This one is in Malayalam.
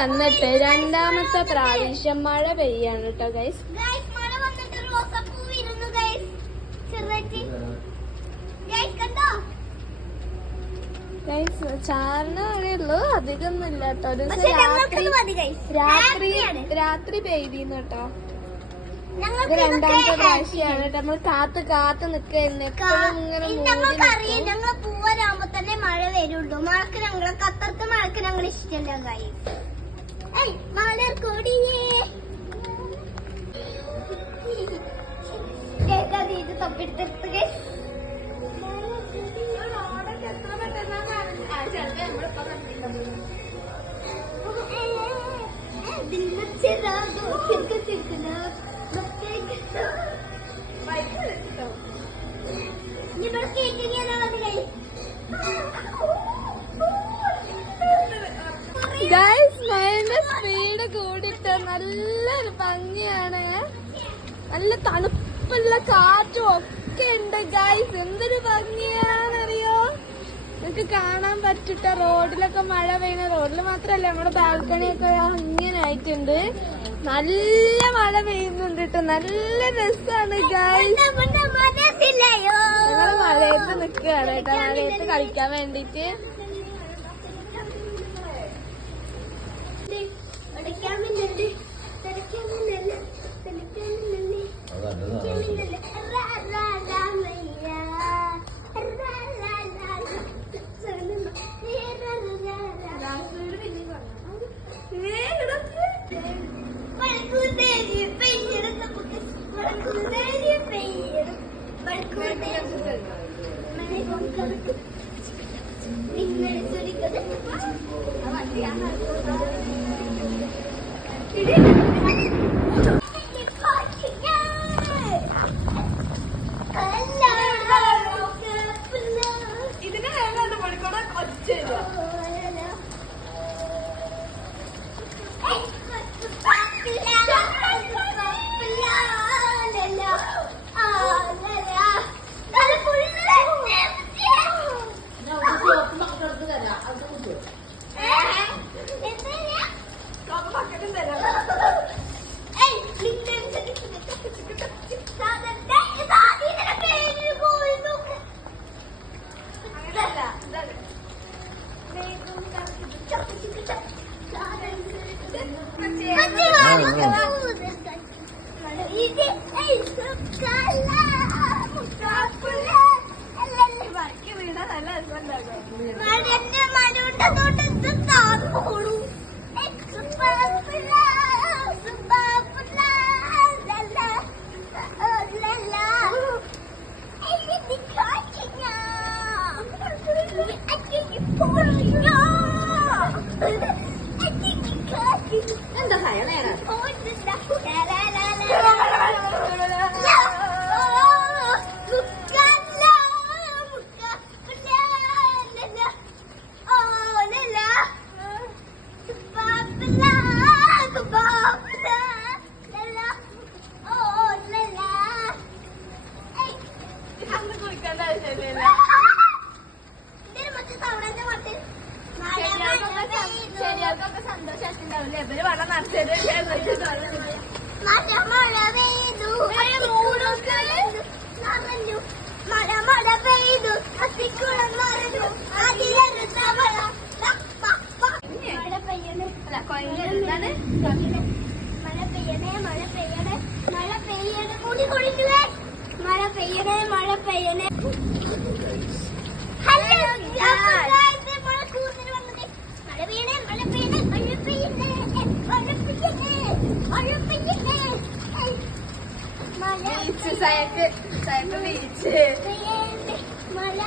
വന്നിട്ട് രണ്ടാമത്തെ പ്രാവശ്യം മഴ പെയ്യാണ് കേട്ടോ ഗൈസ്. ചാറിന മഴയുള്ളൂ, അധികമൊന്നും ഇല്ല കേട്ടോ. ഒരു രാത്രി പെയ്തിന്ന് കേട്ടോ. ഇത് രണ്ടാമത്തെ പ്രാവശ്യമാണ് കേട്ടോ. നമ്മൾ കാത്ത് നിൽക്കുന്നു. എപ്പോഴും ഇങ്ങനെ ഞങ്ങൾ പൂവരാകുമ്പോ തന്നെ മഴ വരുള്ളൂ. മഴക്ക് ഞങ്ങൾക്ക് അത്രത്തെ മഴക്ക് ഞങ്ങൾ ഇഷ്ടമല്ല കാര്യം. മഴ കൊടിയേ ഇത് തപ്പിടുത്തെടുത്ത് സ്പീഡ് കൂടിട്ട് നല്ലൊരു ഭംഗിയാണ്. നല്ല തണുപ്പുള്ള കാറ്റും ഒക്കെ ഉണ്ട് ഗൈസ്. എന്തൊരു ഭംഗിയാണെന്നറിയോ? നിങ്ങൾക്ക് കാണാൻ പറ്റിട്ട റോഡിലൊക്കെ മഴ പെയ്യുന്ന. റോഡിൽ മാത്രല്ല, നമ്മുടെ ബാൽക്കണിയൊക്കെ ഇങ്ങനെ ആയിട്ടുണ്ട്. നല്ല മഴ പെയ്യുന്നുണ്ട് കേട്ടോ. നല്ല രസാണ് ഗൈസ്. ഞങ്ങള് മഴയത്ത് നിക്കുകയാണ് കേട്ടോ. മഴയത്ത് കളിക്കാൻ വേണ്ടിട്ട്. ബീച്ച് മഴ